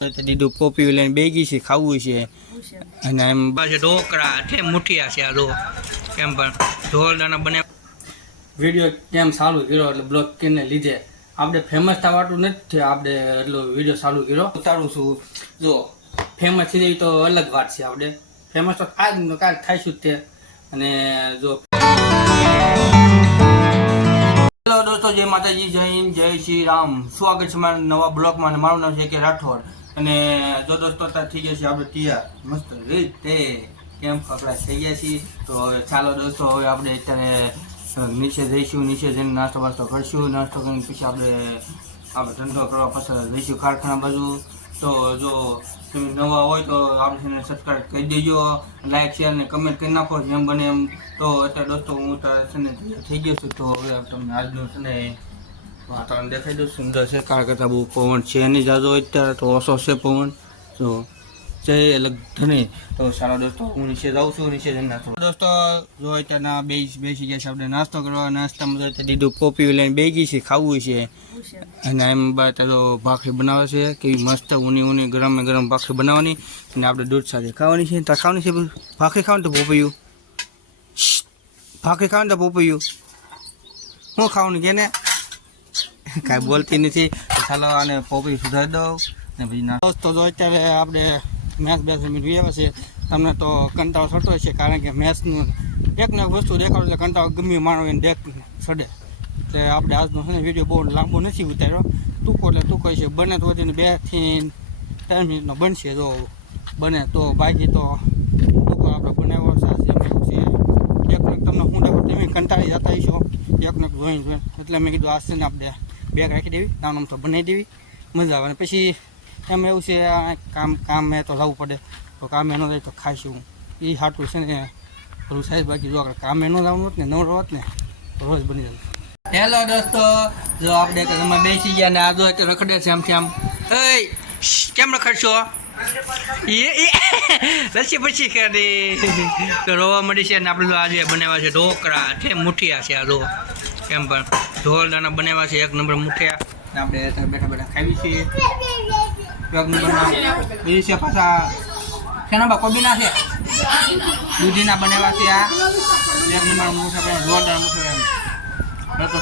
દીધું પોપી લઈને બેગી છે, ખાવું છે અને એમ પાછું ઢોકળા છે, મુઠિયા છે. આ જો કેમ પણ ઢોલના બને વિડીયો કેમ ચાલુ કર્યો એટલે બ્લોગ કેને લીધે આપણે ફેમસ થવાતું નથી. આપણે એટલો વિડીયો ચાલુ કર્યો ઉતારું છું. જો ફેમસ થઈ જાય તો અલગ વાત છે. આપણે ફેમસ તો કાંઈક થાઈશું જ તે. અને જો હેલો દોસ્તો, જય માતાજી, જય હિન્દ, જય શ્રી રામ. સ્વાગત છે મારા નવા બ્લોગમાં. મારું નામ છે કે રાઠોડ. અને જો દોસ્તો અત્યારે થઈ ગયા છે આપણે તૈયાર મસ્ત રીતે કેમ કપડા થઈ ગયા છીએ. તો ચાલો દોસ્તો, હવે આપણે અત્યારે નીચે જઈશું. નીચે જઈને નાસ્તો વાસ્તો કરશું. નાસ્તો કરીને પછી આપણે ધંધો કરવા પાછળ જઈશું કારખાના બાજુ. તો જો તમે નવા હોય તો આપણે ચેનલ સબસ્ક્રાઈબ કરી દેજો, લાઈક શેર અને કમેન્ટ કરી નાખો જેમ બને એમ. તો અત્યારે દોસ્તો હું તને થઈ ગયો છું. તો હવે તમને આજનું છે ને વાતાવરણ દેખાઈ દઉં. સુંદર છે, કાળ કરતાં બહુ પવન છે નહીં જાજો અત્યારે, તો ઓછો છે પવન. તો છે અલગ ધને. તો ચાલો દોસ્તો, હું નીચે જાઉં છું. નીચે જઈને નાસ્તો દોસ્તો જો અત્યારના બેસી ગયા છે આપણે નાસ્તો કરવા. નાસ્તામાં તો દીધું પોપી લઈને બેગી છે, ખાવું છે અને એમ બાદ તો ભાખરી બનાવે છે. કેવી મસ્ત ઊની ગરમ ગરમ ભાખરી બનાવવાની અને આપણે દૂધ સાથે ખાવાની છે. ત્યાં ખાવાની છે ભાખરી. ખાવાનું તો પોપૈયું ભાખરી ખાવાનું તો પોપૈયું હું ખાવાનું કે ને કાંઈ બોલતી નથી. ચાલો આને પોપી સુધારી દઉં ને પછી દોસ્તો જો અત્યારે આપણે મેચ 2 મિનિટ આવ્યા છે. તમને તો કંટાળો થતો છે, કારણ કે મેચનું એક ને એક વસ્તુ દેખાડો એટલે કંટાળો ગમે માણો એને દેખ ચડે. એટલે આપણે આજનો છે ને વિડીયો બહુ લાંબો નથી ઉતાર્યો, ટૂંકો એટલે ટૂંકો છે. બને તો વધીને 2 થી 3 મિનિટનો બનશે. જો બને તો, બાકી તો ટૂંકો આપણે બનાવ્યો છે. એકને તમને હું દેખો તમે કંટાળી જતા હશો એકને જોઈને. એટલે મેં કીધું આ છે ને આપણે બેગ રાખી દેવી, નામ તો બનાવી દેવી, મજા આવે. પછી એમ એવું છે કામ મેં તો લાવવું પડે, તો કામે ન જાય તો ખાઈશું એ સાટું છે ને બધું સાઈઝ. બાકી જો આપણે કામે ન લાવવાનું હોત ને નવરો હોત ને તો રોજ બની જાય. હેલો દોસ્તો, જો આપણે તમે બેસી ગયા ને આ જો રખડે છે આમથી આમ. કેમ રખડશો? લસી પછી કરી રોવા મળી છે. અને આપણે આજે બનાવ્યા છે ઢોકળા છે, મુઠિયા છે. આ જો કેમ પણ ઢોલના બનાવ્યા છે, 1 નંબર મુઠિયા. આપણે બેઠા બેઠા ખાવી છીએ. 1 નંબરના બીજી છે પાછા શેના કોબીના છે, દૂધીના બનાવ્યા છે. આ 1 નંબર મુઠિયા, જોરદાર મુઠિયા.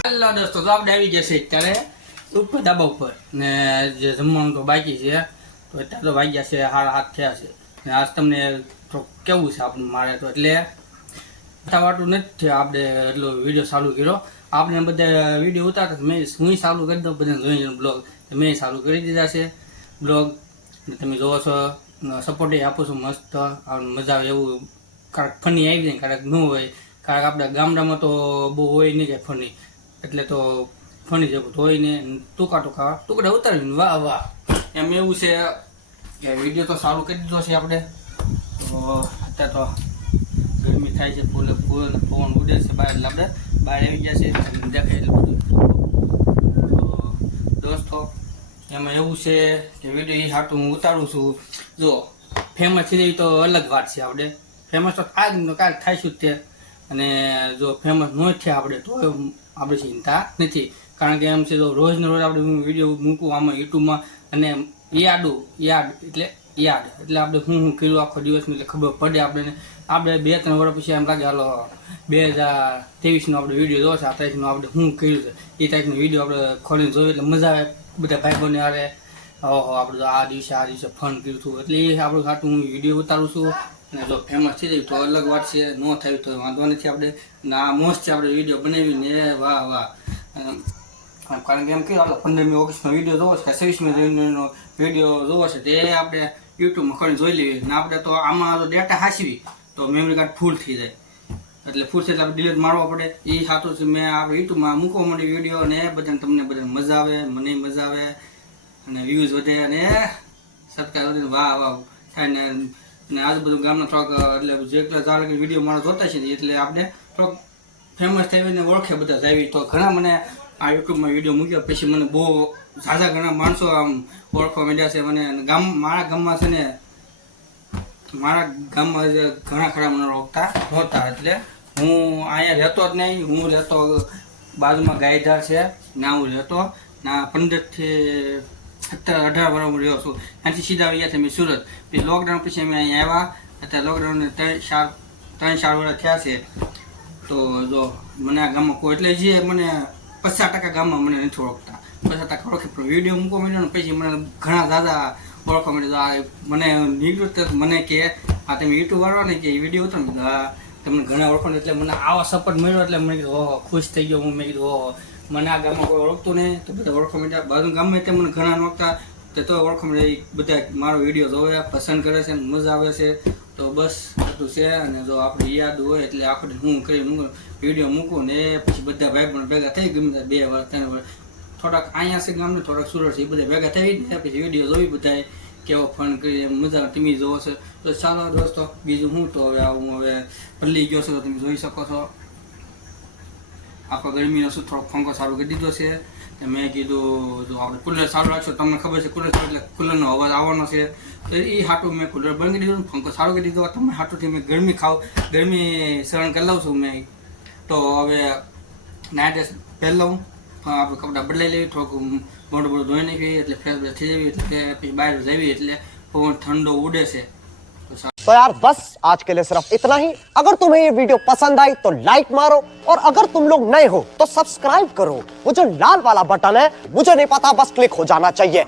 હેલો દોસ્તો, તો આપણે આવી જશે અત્યારે ઉપર ધાબા ઉપર ને જે જમવાનું તો બાકી છે. તો અત્યારે તો વાગ્યા છે 7:30 થયા છે. ને આજ તમને તો કેવું છે આપણું મારે તો એટલે વાતું નથી. આપણે એટલો વિડીયો ચાલુ કર્યો. આપણે બધા વિડીયો ઉતારતા મેં હું ચાલુ કરી દઉં, બધા જોઈને બ્લોગ મેં ચાલુ કરી દીધા છે બ્લોગ. તમે જોવો છો, સપોર્ટ આપો છો મસ્ત. મજા આવે એવું. કારક ફની આવી જાય, કારક ન હોય. કારણ કે આપણે ગામડામાં તો બહુ હોય નહીં જાય ફની, એટલે તો ફની જેવું તો હોય ને ટૂંકા ઉતારીને વાહ વાહ એમ એવું છે કે વિડીયો તો ચાલુ કરી દીધો છે આપણે. તો અત્યારે તો ગરમી થાય છે, ફૂલ પવન ઉડે છે બહાર, એટલે આપણે બહાર આવી ગયા છે દેખાય એટલે બધું. તો દોસ્તો એમાં એવું છે કે વિડીયો એ હાટું હું ઉતારું છું. જો ફેમસ થઈ જાય તો અલગ વાત છે. આપણે ફેમસ તો કાંઈક થાઈશું જ તે. અને જો ફેમસ ન થયા આપણે તો આપણે ચિંતા નથી, કારણ કે એમ છે જો રોજને રોજ આપણે હું વિડીયો મૂકું આમાં યુટ્યુબમાં. અને યાદ એટલે આપણે હું કર્યું આખો દિવસમાં એટલે ખબર પડે આપણને. આપણે 2-3 વર્ષ પછી એમ લાગે હાલો 2023નો આપણે વિડીયો જોવો છે, આ તારીખનો આપણે શું કર્યું છે એ તારીખનો વિડીયો આપણે ખોલીને જોયું એટલે મજા આવે. બધા ભાઈબંધને હારે ઓહો આપણે આ દિવસે ફન કર્યું હતું, એટલે એ આપણું ખાતું હું વિડીયો ઉતારું છું. અને જો ફેમસ થઈ જાય તો અલગ વાત છે, ન થાય તો વાંધો નથી. આપણે ના મોસ્ટ છે આપણે વિડીયો બનાવીને વાહ વાહ. કારણ કે એમ કે 15મી ઓગસ્ટનો વિડીયો જોવો છે કે 26મીનો વિડીયો જોવો છે તે આપણે યુટ્યુબમાં ખોલીને જોઈ લેવી. ને આપણે તો આમાં તો ડેટા હાંસવી તો મેમરી કાર્ડ ફૂલ થઈ જાય, એટલે ફૂલ છે એટલે આપણે ડિલીટ મારવા પડે. એ સાચું છે. મેં આપણે યુટ્યુબમાં મૂકવા માંડી વિડીયો અને તમને મજા આવે, મને મજા આવે અને વ્યૂઝ વધે અને સબસ્ક્રાઈબ વધે. વાહ વાહ થાય ને આજ બધું ગામના થોડાક એટલે જેટલા ચાલે વિડીયો મારા જોતા છે ને એટલે આપણે થોડોક ફેમસ થઈને ઓળખે બધા જાય. તો ઘણા મને આ યુટ્યુબમાં વિડીયો મૂક્યા પછી મને બહુ ઝાઝા ઘણા માણસો આમ ઓળખવા માંડ્યા છે મને. મારા ગામમાં છે ને ઘણા ખરા મને ઓળખતા નહોતા. એટલે હું અહીંયા રહેતો જ નહીં. હું રહેતો બાજુમાં ગાયધાર છે ના, હું રહેતો ના 15 થી 17-18 વર્ષ રહ્યો છું. ત્યાંથી સીધા આવ્યા છે મેં સુરત. પછી લોકડાઉન પછી અમે અહીંયા આવ્યા. અત્યારે લોકડાઉન 3-4 વર્ષ થયા છે. તો જો મને આ ગામમાં કોઈ એટલે જે મને 50% ગામમાં મને નથી ઓળખતા. 50% ઓળખે પણ વિડીયો મૂકવા માંડ્યો ને પછી મને ઘણા દાદા ઓળખવા માંડ્યો. મને નીકળ્યું મને કે આ તમે યુટ્યુબ વાળવા ને કે વિડીયો હતો ને તમને ઘણા ઓળખવાનું, એટલે મને આવો સપોર્ટ મળ્યો એટલે મને કીધું ઓહો ખુશ થઈ ગયો. મેં કીધું ઓહો મને આ ગામમાં કોઈ ઓળખતું નહીં તો બધા ઓળખવા માંડ્યા. બાજુ ગામમાં તે મને ઘણા ઓળખતા તો ઓળખવા માંડ્યા. બધા મારો વિડીયો જોવે પસંદ કરે છે, મજા આવે છે. તો બસ આટલું છે. અને જો આપણે યાદ હોય એટલે આખો હું કરી વિડીયો મૂકું ને પછી બધા ભાઈ પણ ભેગા થઈ ગમે 2 વર્ષ 3 વર્ષ થોડાક અહીંયા છે ગામને થોડાક સુરત છે એ બધા ભેગા થઈ ને પછી વિડીયો જોઈ બધાએ કેવો ફોન કરી મજા તમે જોવો છો. તો ચાલો દોસ્તો બીજું હું તો હવે હું હવે પલ્લી ગયો છું તો તમે જોઈ શકો છો આખો ગરમીનો શું થોડોક પંખો સારું કરી દીધો છે. મેં કીધું જો આપણે કુલર સારું રાખશો તમને ખબર છે કુલર એટલે કુલરનો અવાજ આવવાનો છે. તો એ હાટું મેં કુલર બંધ કરી દીધું, પંખો સારું કરી દીધો. તમે હાટુંથી મેં ગરમી સહન કરી લઉં છું મેં. તો હવે નાઇટ ડ્રેસ પહેરી લઉં, આપણે કપડાં બદલાઈ લેવી, થોડુંક મોઢું ધોઈ નાખી એટલે ફ્રેશ થઈ જવી એટલે પછી બહાર જવી એટલે પવન ઠંડો ઉડે છે. तो यार बस आज के लिए सिर्फ इतना ही। अगर तुम्हें ये वीडियो पसंद आई तो लाइक मारो और अगर तुम लोग नए हो तो सब्सक्राइब करो। वो जो लाल वाला बटन है मुझे नहीं पता, बस क्लिक हो जाना चाहिए।